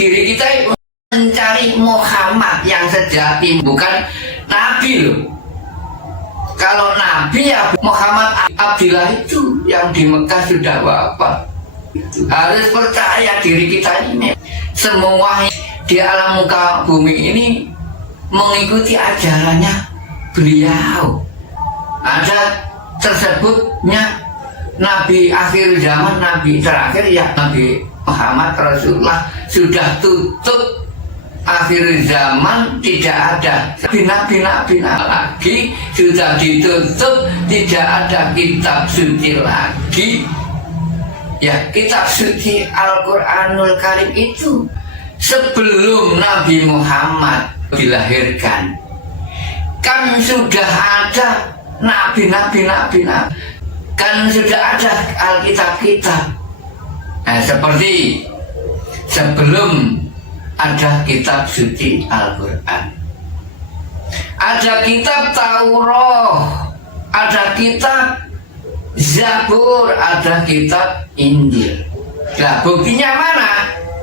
diri kita mencari Muhammad yang sejati, bukan Nabi loh. Kalau Nabi ya Muhammad Abdillah itu yang di Mekah sudah wafat. Harus percaya diri kita ini. Semua di alam muka bumi ini mengikuti ajarannya beliau. Ada tersebutnya Nabi akhir zaman, Nabi terakhir ya Nabi Muhammad Rasulullah sudah tutup akhir zaman, tidak ada nabi-nabi lagi, sudah ditutup, tidak ada kitab suci lagi. Ya, kitab suci Al-Quranul Karim itu sebelum Nabi Muhammad dilahirkan kan sudah ada nabi-nabi, kan sudah ada Alkitab-kitab. Nah, seperti sebelum ada kitab suci Al-Quran, ada kitab Taurat, ada kitab Zabur, ada kitab Injil. Nah, buktinya mana?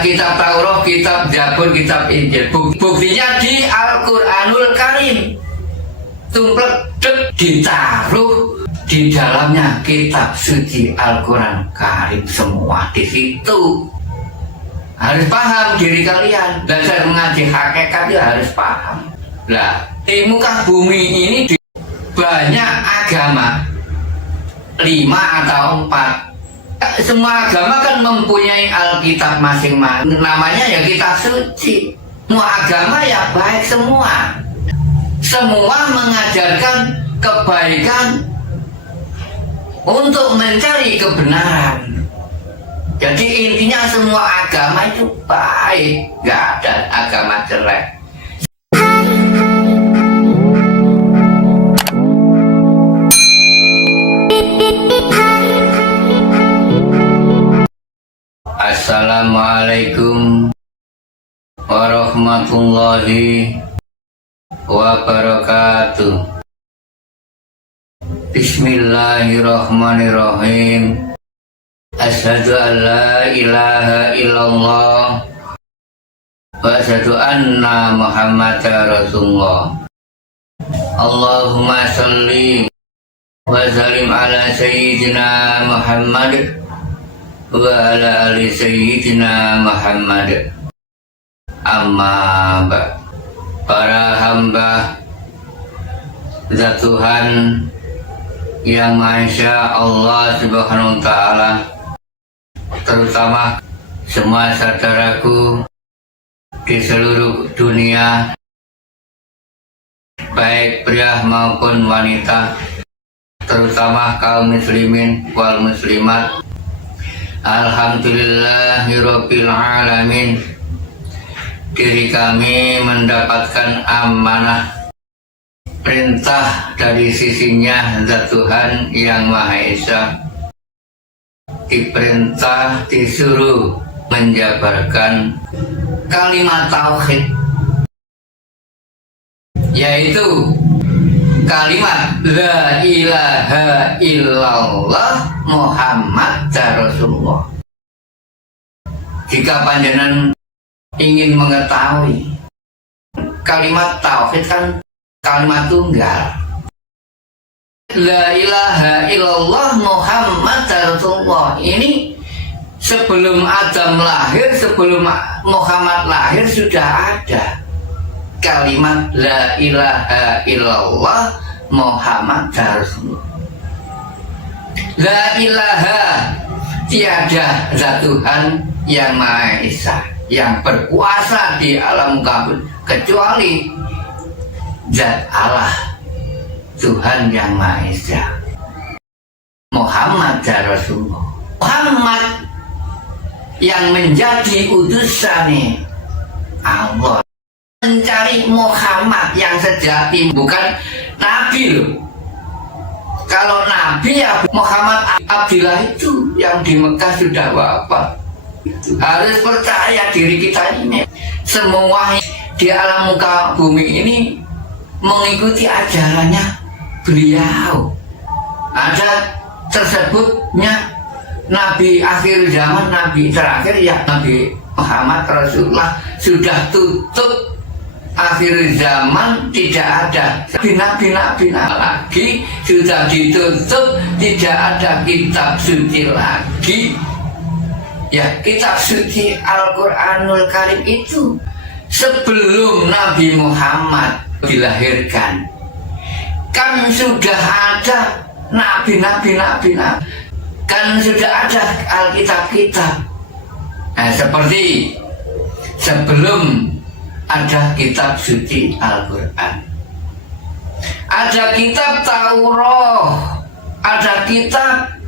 Kitab Taurat, kitab Zabur, kitab Injil. Buktinya di Al-Quranul Karim. Tumplek ditaruh di dalamnya kitab suci Al-Quran Karim semua di situ. Harus paham diri kalian. Belajar mengaji hakikat ya harus paham. Nah, di muka bumi ini banyak agama, 5 atau 4. Semua agama kan mempunyai Alkitab masing-masing. Namanya ya kitab suci. Semua agama ya baik semua. Semua mengajarkan kebaikan untuk mencari kebenaran. Jadi intinya semua agama itu baik, gak ada agama jelek. Assalamualaikum warahmatullahi wabarakatuh. Bismillahirrahmanirrahim. Asyhadu an la ilaha illallah wa asyhadu anna Muhammadar Rasulullah. Allahumma sholli wa sallim ala sayyidina Muhammad wa ala ali sayyidina Muhammad. Amma ba'd. Para hamba zat Tuhan yang Maha Esa Allah Subhanahu wa Ta'ala, terutama semua saudaraku di seluruh dunia, baik pria maupun wanita, terutama kaum muslimin wal muslimat. Alhamdulillahirabbil alamin. Diri kami mendapatkan amanah perintah dari sisinya zat Tuhan yang Maha Esa, diperintah disuruh menjabarkan kalimat tauhid, yaitu kalimat la ilaha illallah Muhammad Rasulullah. Jika panjenengan ingin mengetahui kalimat tauhid kan kalimat tunggal, la ilaha illallah Muhammad Rasulullah. Ini sebelum Adam lahir, sebelum Muhammad lahir sudah ada kalimat la ilaha illallah Muhammad Rasulullah. La ilaha, tiada zat Tuhan yang Maha Esa, yang berkuasa di alam kabut kecuali zat Allah, Tuhan yang Maha Esa. Muhammad Rasulullah, Muhammad yang menjadi utusan Allah. Mencari Muhammad yang sejati, bukan Nabi loh. Kalau Nabi ya Muhammad Abdillah itu yang di Mekah sudah wafat. Harus percaya diri kita ini. Semua di alam muka bumi ini mengikuti ajarannya beliau. Ada tersebutnya Nabi akhir zaman, Nabi terakhir ya Nabi Muhammad Rasulullah sudah tutup, akhir zaman tidak ada nabi-nabi lagi, sudah ditutup, tidak ada kitab suci lagi. Ya, kitab suci Al-Quranul Karim itu sebelum Nabi Muhammad dilahirkan kan sudah ada nabi-nabi, kan sudah ada Alkitab-kitab. Nah, seperti sebelum ada kitab suci Al-Quran, ada kitab Taurat, ada kitab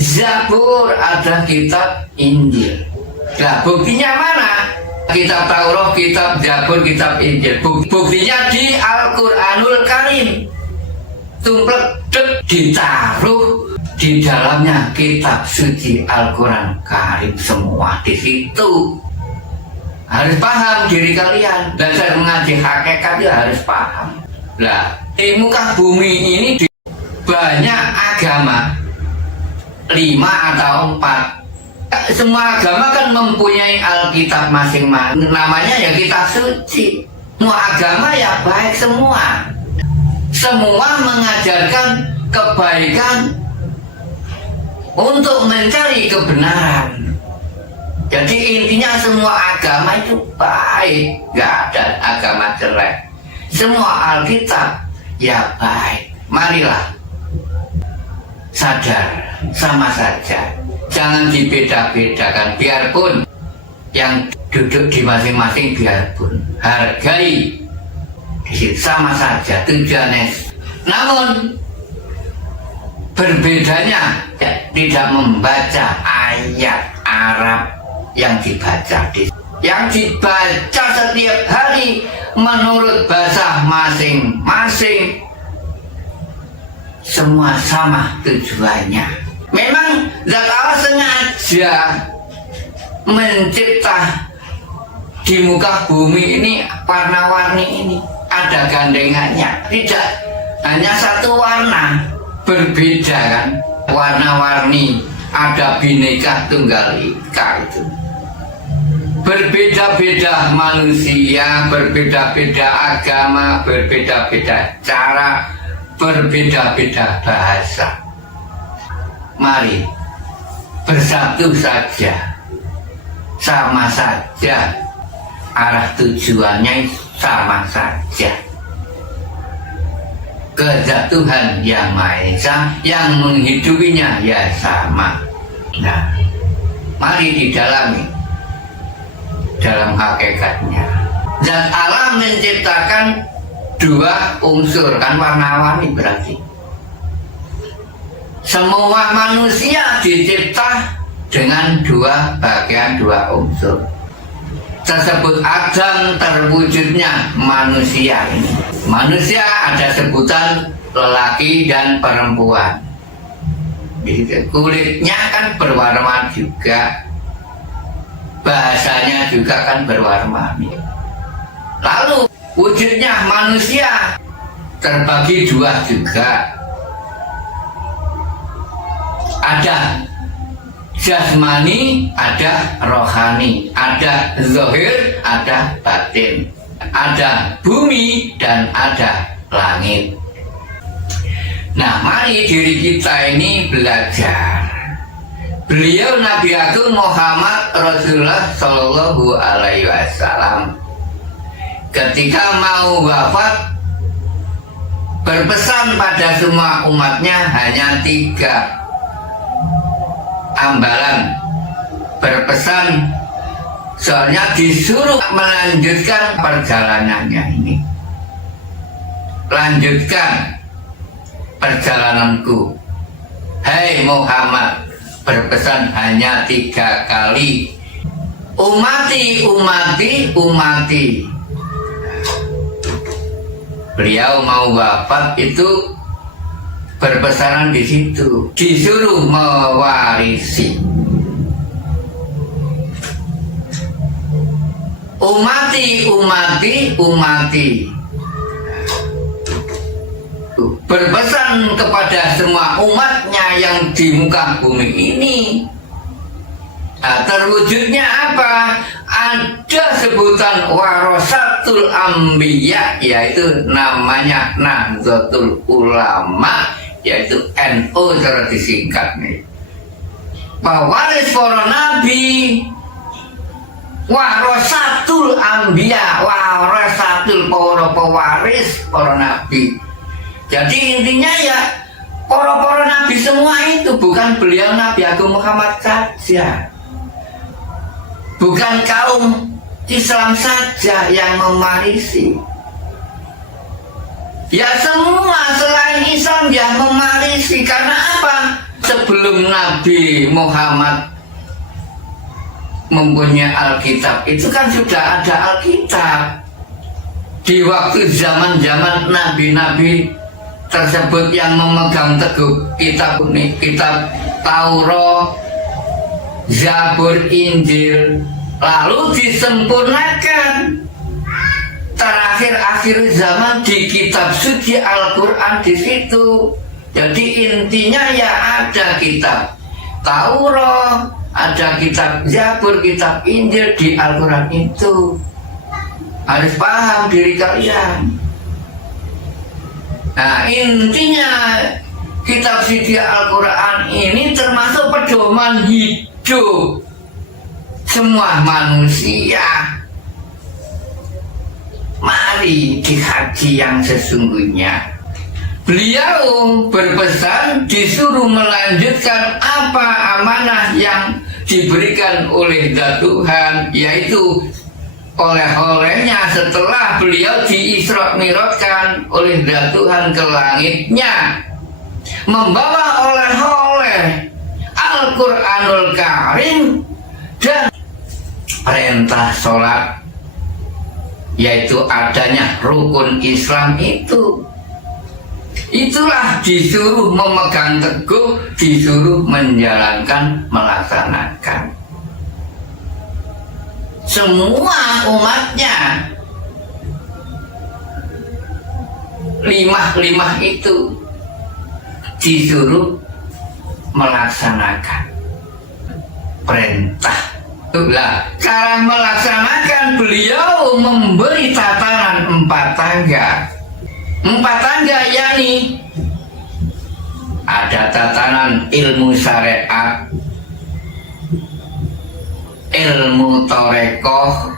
Zabur, ada kitab Injil. Nah, buktinya mana? Kitab Taurat, kitab Zabur, kitab Injil. Buktinya di Al-Quranul Karim. Tumplek ditaruh di dalamnya kitab suci Al-Quran Karim semua di situ. Harus paham diri kalian. Belajar mengaji hakikat itu harus paham. Nah, di muka bumi ini banyak agama, 5 atau 4. Semua agama kan mempunyai Alkitab masing-masing. Namanya ya kitab suci. Semua agama ya baik semua. Semua mengajarkan kebaikan untuk mencari kebenaran. Jadi intinya semua agama itu baik, gak ada agama jelek. Semua Alkitab ya baik. Marilah sadar, sama saja. Jangan dibeda-bedakan, biarpun yang duduk di masing-masing, biarpun hargai, sama saja tujuannya. Namun berbedanya ya, tidak membaca ayat Arab yang dibaca setiap hari menurut bahasa masing-masing. Semua sama tujuannya. Memang Zat Allah sengaja mencipta di muka bumi ini warna-warni ini, ada gandengannya, tidak hanya satu warna, berbeda kan, warna-warni, ada Bhinneka Tunggal Ika itu. Berbeda-beda manusia, berbeda-beda agama, berbeda-beda cara, berbeda-beda bahasa. Mari bersatu saja, sama saja, arah tujuannya sama saja. Kehendak Tuhan Yang Maha Esa yang menghidupinya ya sama. Nah, mari didalami dalam hakikatnya. Zat Allah menciptakan 2 unsur, kan warna-warni berarti. Semua manusia dicipta dengan 2 bagian, 2 unsur. Tersebut Adam terwujudnya manusia ini. Manusia ada sebutan lelaki dan perempuan. Kulitnya kan berwarna juga, bahasanya juga kan berwarna-warni. Lalu wujudnya manusia terbagi 2 juga. Ada jasmani, ada rohani, ada zahir, ada batin, ada bumi dan ada langit. Nah, mari diri kita ini belajar. Beliau Nabi Agung Muhammad Rasulullah Shallallahu Alaihi Wasallam ketika mau wafat berpesan pada semua umatnya hanya 3 ambalan. Berpesan soalnya disuruh melanjutkan perjalanannya ini. Lanjutkan perjalananku, hai Muhammad. Berpesan hanya 3 kali, umati, umati, umati. Beliau mau wafat itu berpesanan di situ, disuruh mewarisi. Umati, umati, umati. Berpesan kepada semua umatnya yang di muka bumi ini. Nah, terwujudnya apa? ada sebutan warasatul anbiya, yaitu namanya Nahdlatul Ulama, yaitu NU secara disingkat nih. Pewaris para nabi, warasatul anbiya, warasatul para pewaris para nabi. Jadi intinya ya para nabi semua itu, bukan beliau Nabi Agung Muhammad saja, bukan kaum Islam saja yang mewarisi. Ya semua selain Islam yang mewarisi. Karena apa? Sebelum Nabi Muhammad mempunyai Alkitab, itu kan sudah ada Alkitab. Di waktu zaman-zaman nabi-nabi tersebut yang memegang teguh kitab ini, kitab Taurat, Zabur, Injil, lalu disempurnakan terakhir akhir zaman di kitab suci Al-Quran di situ. Jadi intinya ya ada kitab Taurat, ada kitab Zabur, kitab Injil di Al-Quran itu. Harus paham diri kalian. Nah intinya kitab suci Al-Quran ini termasuk pedoman hidup semua manusia. Mari dikaji yang sesungguhnya. Beliau berpesan disuruh melanjutkan apa amanah yang diberikan oleh Tuhan, yaitu oleh-olehnya setelah beliau diisra mi'rajkan oleh Tuhan ke langitnya, membawa oleh-oleh Al-Quranul Karim dan perintah sholat, yaitu adanya rukun Islam itu. Itulah disuruh memegang teguh, disuruh menjalankan, melaksanakan. Semua umatnya limah itu disuruh melaksanakan perintah. Itulah cara melaksanakan. Beliau memberi tatanan 4 tangga. 4 tangga yakni ada tatanan ilmu syariat, ilmu torekoh,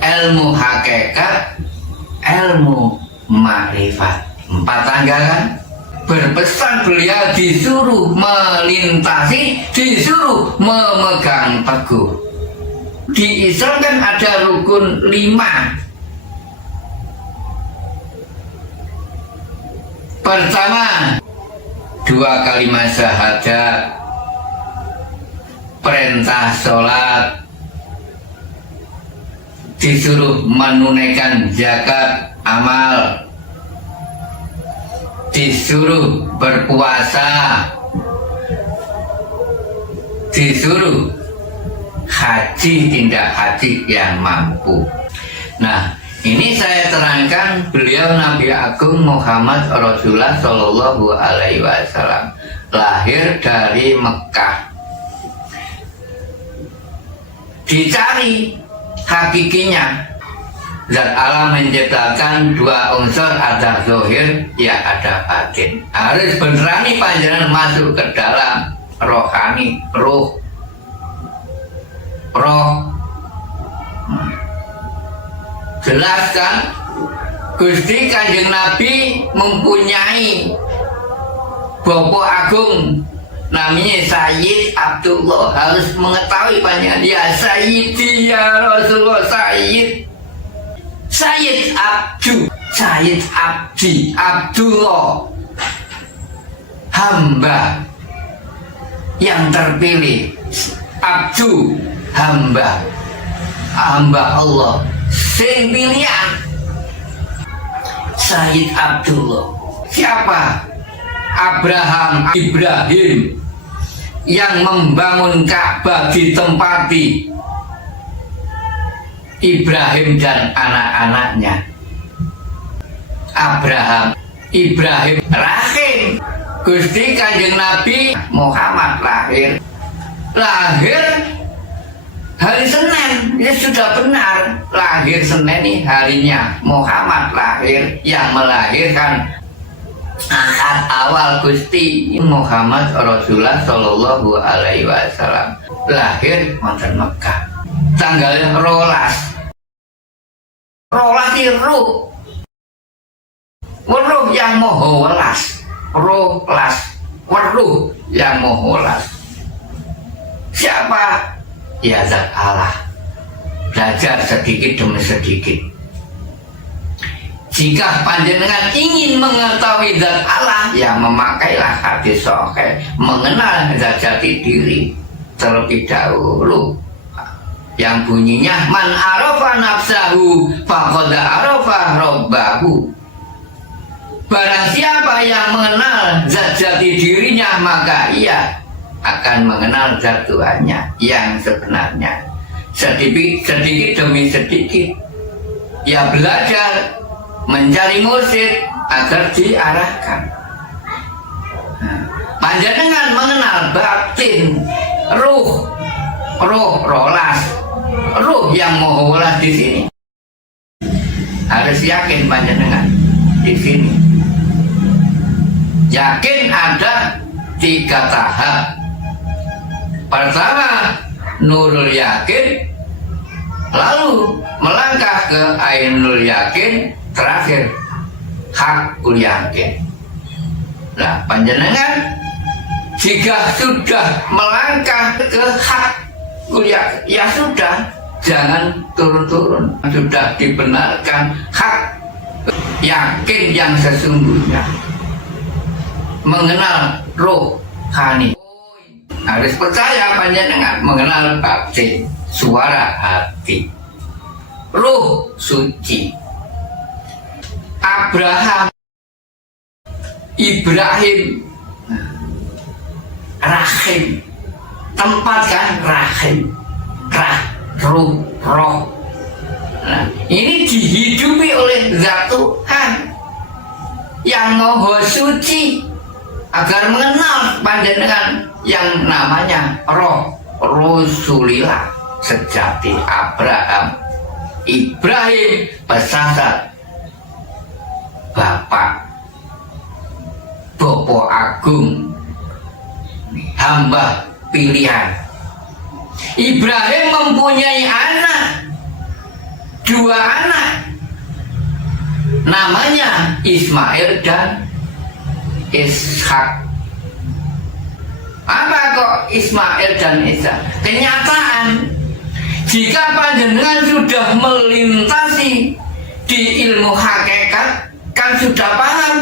ilmu hakikat, ilmu ma'rifat. 4 tangga kan? Berpesan beliau disuruh melintasi, disuruh memegang teguh. Di Islam kan ada rukun 5. Pertama, 2 kalimat syahadat, perintah sholat, disuruh menunaikan zakat amal, disuruh berpuasa, disuruh haji, tindak haji yang mampu. Nah, ini saya terangkan beliau Nabi Agung Muhammad Rasulullah Shallallahu Alaihi Wasallam lahir dari Mekah. Dicari hakikinya, zat Allah menciptakan 2 unsur, ada zahir, ya ada batin. Harus benerani panjenengan masuk ke dalam rohani, roh. Jelaskan Gusti Kanjeng Nabi mempunyai Bapak Agung namanya Sayyid Abdullah. Harus mengetahui panjang dia Sayyidi ya Rasulullah, Sayyid Abdu, Sayyid Abdi, Abdullah, hamba yang terpilih. Abdu, hamba Allah sing pilihan. Sayyid Abdullah siapa? Ibrahim yang membangun Ka'bah ditempati Ibrahim dan anak-anaknya. Ibrahim rahim. Gusti Kanjeng Nabi Muhammad lahir hari Senin ini sudah benar. Lahir Senin nih harinya Muhammad lahir, yang melahirkan akad awal Gusti Muhammad Rasulullah Shallallahu Alaihi Wasallam lahir wonten Mekah tanggal rolas ruh yang moho welas, weruh yang moho welas. Siapa? Ya Zat Allah. Belajar sedikit demi sedikit. Jika panjenengan ingin mengetahui Zat Allah, ya memakailah hadis sahih, mengenal zat jati diri terlebih dahulu, yang bunyinya man arafa nafsahu faqad arafa rabbahu. Barang siapa yang mengenal zat jati dirinya, maka ia akan mengenal zat Tuhannya yang sebenarnya. Sedikit demi sedikit ia belajar mencari mursyid agar diarahkan. Panjenengan mengenal batin, rolas, ruh yang moho welas di sini. Harus yakin panjenengan di sini. Yakin ada 3 tahap. Pertama, nurul yakin, lalu melangkah ke ainul yakin, terakhir hakul yakin. Nah, panjenengan jika sudah melangkah ke hakul yakin, ya sudah, jangan turun-turun. Sudah dibenarkan hak yakin yang sesungguhnya, mengenal rohani. Harus percaya panjenengan mengenal batin, suara hati, ruh suci. Ibrahim, rahim, tempatkan rahim, roh. Nah, ini dihidupi oleh Zat Tuhan yang Maha Suci, agar mengenal panjenengan yang namanya Rasulillah sejati. Ibrahim pesasat Bapak Bopo Agung, hamba pilihan. Ibrahim mempunyai anak, 2 anak, namanya Ismail dan Ishak. Apa kok Ismail dan Ishak? Kenyataan, jika panjenengan sudah melintasi di ilmu hakikat, kan sudah paham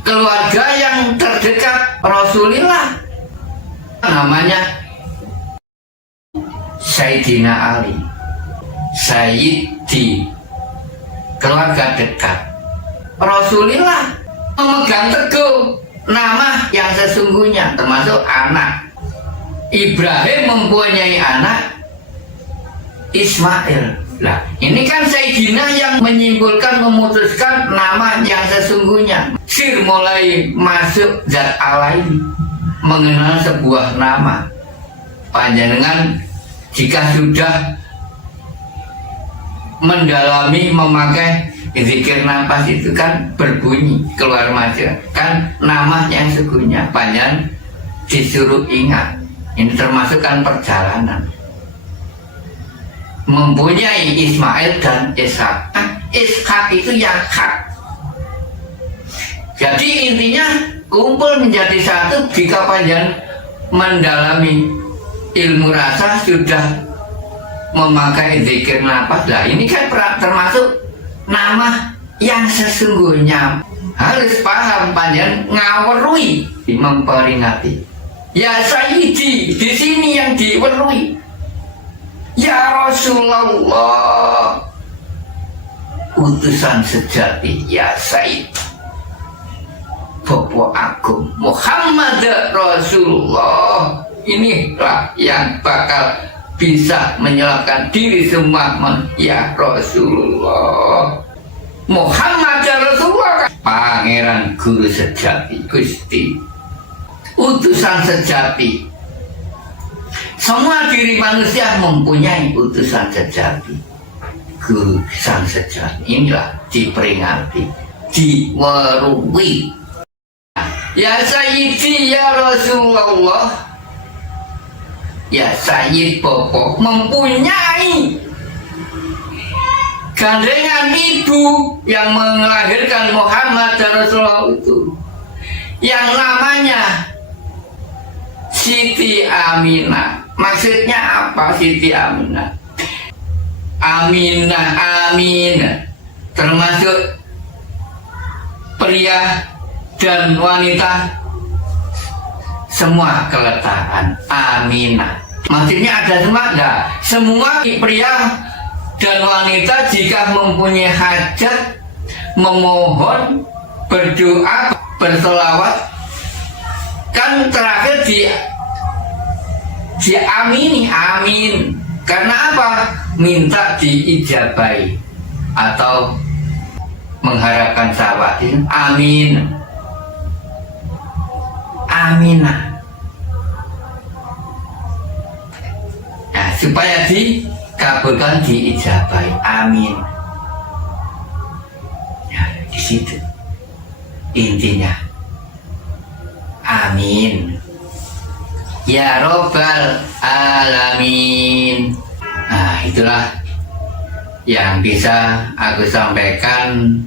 keluarga yang terdekat Rasulullah namanya Sayyidina Ali, Sayyidi, keluarga dekat Rasulullah, memegang teguh nama yang sesungguhnya, termasuk anak. Ibrahim mempunyai anak Ismail. Nah, ini kan Sayyidina yang menyimpulkan, memutuskan nama yang sesungguhnya. Sir mulai masuk Zat Allah ini, mengenal sebuah nama. Panjenengan jika sudah mendalami, memakai zikir nafas itu kan berbunyi keluar masuk, kan nama yang sesungguhnya. Panjenengan disuruh ingat, ini termasuk kan perjalanan. Mempunyai Ismail dan Ishak. Ishak itu yang hak. Jadi intinya kumpul menjadi satu jika panjenengan mendalami ilmu rasa, sudah memakai zikir nafas. Lah ini kan termasuk nama yang sesungguhnya. Harus paham panjenengan ngawerui, memperingati. Ya Sayyidi, di sini yang diwerui. Ya Rasulullah, utusan sejati, ya Sayyid Bopo Agung Muhammad Rasulullah. Inilah yang bakal bisa menyelamatkan diri semua. Ya Rasulullah Muhammad Rasulullah, Pangeran Guru sejati, Gusti, utusan sejati. Semua diri manusia mempunyai utusan sejati, guru sang sejati. Inilah diperingati, diwerui. Ya Sayyidi ya Rasulullah, ya Sayyid Bopo mempunyai gandengan ibu yang melahirkan Muhammad dan Rasulullah itu, yang namanya Siti Aminah. Maksudnya apa Siti Aminah? Aminah termasuk pria dan wanita, semua keletakan Aminah. Maksudnya ada semua? Enggak. Semua pria dan wanita jika mempunyai hajat, memohon, berdoa, berselawat, kan terakhir diamini, amin. Karena apa? Minta diijabai atau mengharapkan sahabat. Amin. Aminah. Nah, supaya dikabulkan, diijabai. Amin. Nah, di situ intinya. Amin. Ya Rabbal Alamin. Nah, itulah yang bisa aku sampaikan.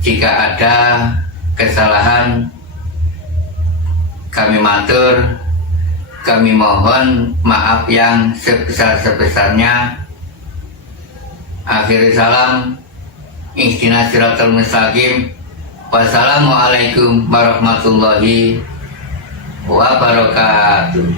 Jika ada kesalahan, kami matur, kami mohon maaf yang sebesar-sebesarnya. Akhir salam, ihdinas siratal mustaqim. Wassalamualaikum warahmatullahi wabarakatuh.